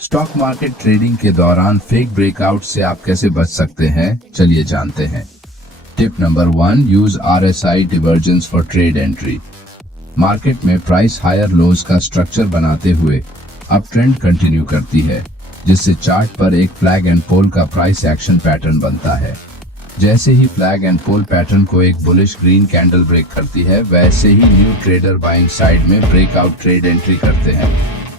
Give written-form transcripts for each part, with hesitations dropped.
Stock market trading के दौरान fake breakout से आप कैसे बच सकते हैं, चलिए जानते हैं। Tip number 1, use RSI divergence for trade entry. Market में प्राइस हायर लोज का स्ट्रक्चर बनाते हुए अप ट्रेंड कंटिन्यू करती है, जिससे चार्ट पर एक फ्लैग एंड पोल का प्राइस एक्शन पैटर्न बनता है। जैसे ही फ्लैग एंड पोल पैटर्न को एक बुलिश ग्रीन कैंडल ब्रेक करती है, वैसे ही न्यू ट्रेडर बाइंग साइड में ब्रेकआउट ट्रेड एंट्री करते हैं।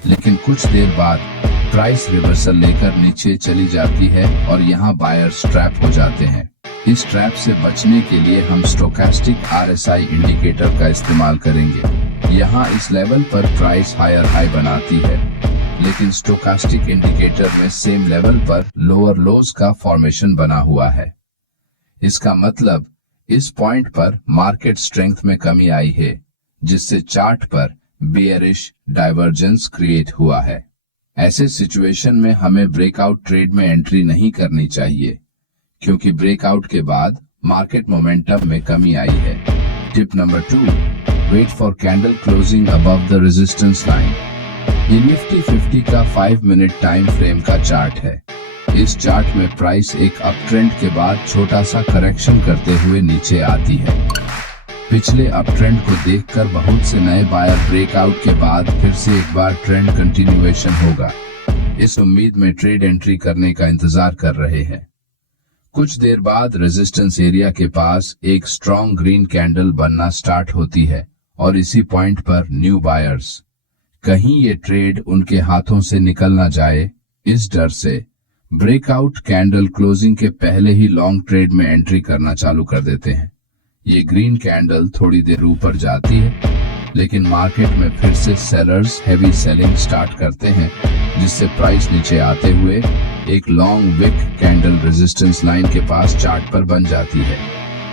लेकिन कुछ देर बाद प्राइस रिवर्सल लेकर नीचे चली जाती है और यहाँ बायर्स ट्रैप हो जाते हैं। इस ट्रैप से बचने के लिए हम स्टोकास्टिक RSI इंडिकेटर का इस्तेमाल करेंगे। यहाँ इस लेवल पर प्राइस हायर हाई बनाती है, लेकिन स्टोकास्टिक इंडिकेटर में सेम लेवल पर लोअर लोज का फॉर्मेशन बना हुआ है। इसका मतलब इस पॉइंट पर मार्केट स्ट्रेंथ में कमी आई है, जिससे चार्ट पर बेयरिश डाइवर्जेंस क्रिएट हुआ है। ऐसे सिचुएशन में हमें ब्रेकआउट ट्रेड में एंट्री नहीं करनी चाहिए, क्योंकि ब्रेकआउट के बाद मार्केट मोमेंटम में कमी आई है। Tip number 2, wait for candle closing above the resistance line. ये निफ्टी 50 का 5 मिनट टाइम फ्रेम का चार्ट है। इस चार्ट में प्राइस एक अप ट्रेंड के बाद छोटा सा करेक्शन करते हुए नीचे आती है। पिछले अप ट्रेंड को देखकर बहुत से नए बायर ब्रेकआउट के बाद फिर से एक बार ट्रेंड कंटिन्यूएशन होगा, इस उम्मीद में ट्रेड एंट्री करने का इंतजार कर रहे हैं। कुछ देर बाद रेजिस्टेंस एरिया के पास एक स्ट्रॉन्ग ग्रीन कैंडल बनना स्टार्ट होती है और इसी पॉइंट पर न्यू बायर्स, कहीं ये ट्रेड उनके हाथों से निकल ना जाए, इस डर से ब्रेकआउट कैंडल क्लोजिंग के पहले ही लॉन्ग ट्रेड में एंट्री करना चालू कर देते हैं। ये ग्रीन कैंडल थोड़ी देर ऊपर जाती है, लेकिन मार्केट में फिर से सेलर्स हैवी सेलिंग स्टार्ट करते हैं, जिससे प्राइस नीचे आते हुए एक long wick candle resistance line के पास चार्ट पर बन जाती है।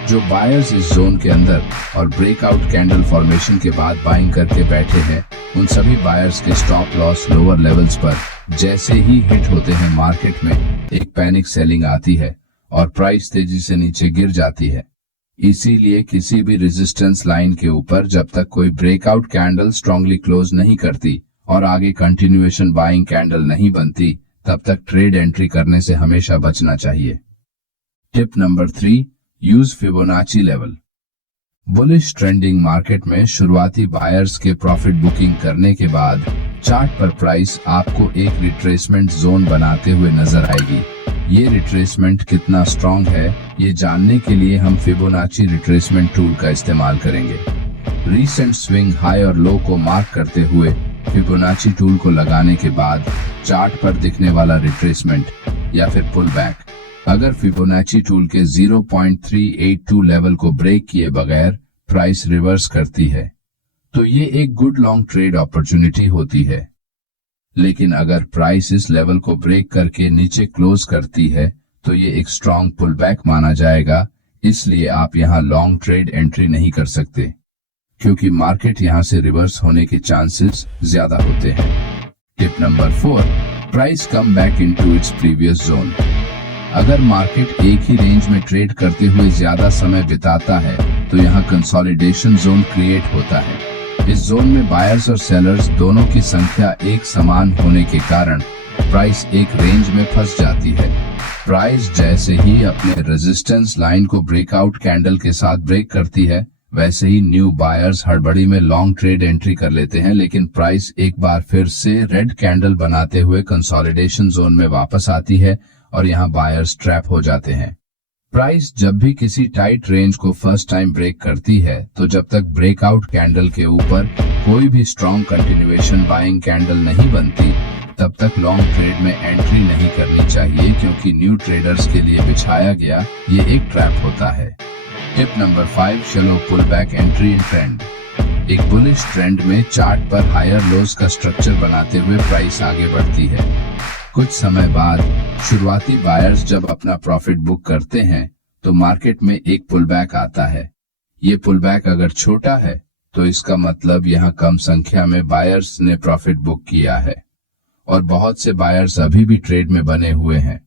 जो बायर्स इस जोन के अंदर और ब्रेकआउट कैंडल फॉर्मेशन के बाद बाइंग करके बैठे हैं, उन सभी बायर्स के स्टॉप लॉस लोअर लेवल्स पर जैसे ही हिट होते हैं, मार्केट में एक पैनिक सेलिंग आती है और प्राइस तेजी से नीचे गिर जाती है। इसीलिए किसी भी रेजिस्टेंस लाइन के ऊपर जब तक कोई ब्रेकआउट कैंडल स्ट्रांगली क्लोज नहीं करती और आगे कंटिन्यूएशन बाइंग कैंडल नहीं बनती, तब तक ट्रेड एंट्री करने से हमेशा बचना चाहिए। Tip number 3, use Fibonacci level. Bullish trending market में शुरुआती बायर्स के प्रॉफिट बुकिंग करने के बाद चार्ट पर प्राइस आपको एक रिट्रेसमेंट जोन बनाते हुए नजर आएगी। ये रिट्रेसमेंट कितना स्ट्रॉन्ग है, ये जानने के लिए हम फिबोनाची रिट्रेसमेंट टूल का इस्तेमाल करेंगे। रीसेंट स्विंग हाई और लो को मार्क करते हुए फिबोनाची टूल को लगाने के बाद चार्ट पर दिखने वाला रिट्रेसमेंट या फिर पुल बैक अगर फिबोनाची टूल के 0.382 लेवल को ब्रेक किए बगैर प्राइस रिवर्स करती है, तो ये एक गुड लॉन्ग ट्रेड अपॉर्चुनिटी होती है। लेकिन अगर प्राइस इस लेवल को ब्रेक करके नीचे क्लोज करती है, तो ये एक स्ट्रॉन्ग पुल बैक माना जाएगा। इसलिए आप यहाँ लॉन्ग ट्रेड एंट्री नहीं कर सकते, क्योंकि मार्केट यहाँ से रिवर्स होने के चांसेस ज्यादा होते हैं। Tip number 4, price come back into its previous zone. अगर मार्केट एक ही रेंज में ट्रेड करते हुए ज्यादा समय बिताता है, तो यहाँ कंसोलिडेशन जोन क्रिएट होता है। इस जोन में बायर्स और सेलर्स दोनों की संख्या एक समान होने के कारण प्राइस एक रेंज में फंस जाती है। प्राइस जैसे ही अपने रेजिस्टेंस लाइन को ब्रेकआउट कैंडल के साथ ब्रेक करती है, वैसे ही न्यू बायर्स हड़बड़ी में लॉन्ग ट्रेड एंट्री कर लेते हैं, लेकिन प्राइस एक बार फिर से रेड कैंडल बनाते हुए कंसोलिडेशन जोन में वापस आती है और यहाँ बायर्स ट्रैप हो जाते हैं। प्राइस जब भी किसी टाइट रेंज को फर्स्ट टाइम ब्रेक करती है, तो जब तक ब्रेकआउट कैंडल के ऊपर कोई भी स्ट्रॉन्ग कंटिन्यूएशन बाइंग कैंडल नहीं बनती, तब तक लॉन्ग ट्रेड में एंट्री नहीं करनी चाहिए, क्योंकि न्यू ट्रेडर्स के लिए बिछाया गया ये एक ट्रैप होता है। Tip number 5, shallow pull back entry in trend. एक बुलिश ट्रेंड में चार्ट पर हायर लोज का स्ट्रक्चर बनाते हुए प्राइस आगे बढ़ती है। कुछ समय बाद शुरुआती बायर्स जब अपना प्रॉफिट बुक करते हैं, तो मार्केट में एक पुल बैक आता है। ये पुल बैक अगर छोटा है, तो इसका मतलब यहाँ कम संख्या में बायर्स ने प्रॉफिट बुक किया है और बहुत से बायर्स अभी भी ट्रेड में बने हुए हैं।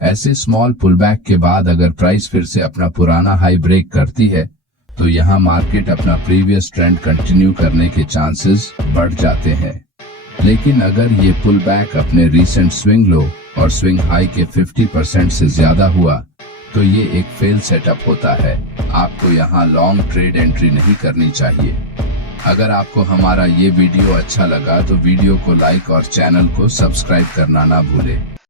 ऐसे स्मॉल पुल बैक के बाद अगर प्राइस फिर से अपना पुराना हाई ब्रेक करती है, तो यहाँ मार्केट अपना प्रीवियस ट्रेंड कंटिन्यू करने के चांसेस बढ़ जाते हैं। लेकिन अगर ये पुल बैक अपने रीसेंट स्विंग लो और स्विंग हाई के 50% से ज्यादा हुआ तो ये एक फेल सेटअप होता है। आपको यहाँ लॉन्ग ट्रेड एंट्री नहीं करनी चाहिए। अगर आपको हमारा ये वीडियो अच्छा लगा तो वीडियो को लाइक और चैनल को सब्सक्राइब करना ना भूलें।